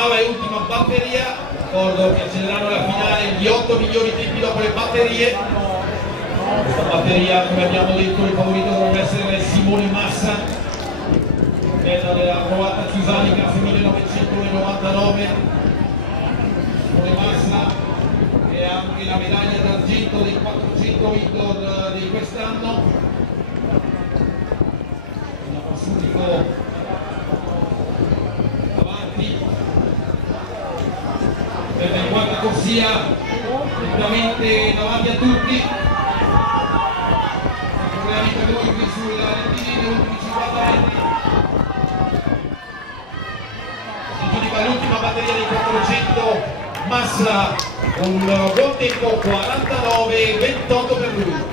ottava e ultima batteria. Ricordo che accederanno alla finale gli 8 migliori tempi dopo le batterie. Questa batteria, come abbiamo detto, il favorito dovrebbe essere Simone Massa, bella della croata Ciusanica 1999. Simone Massa e anche la medaglia d'argento dei 400 indoor di quest'anno. Andiamo subito avanti per la quarta corsia, lentamente davanti a tutti. Problemi per lui qui sulla rettilinea, ultimi 50 metri. Si giudica l'ultima batteria dei 400, Massa un buon tempo 49-28 per lui.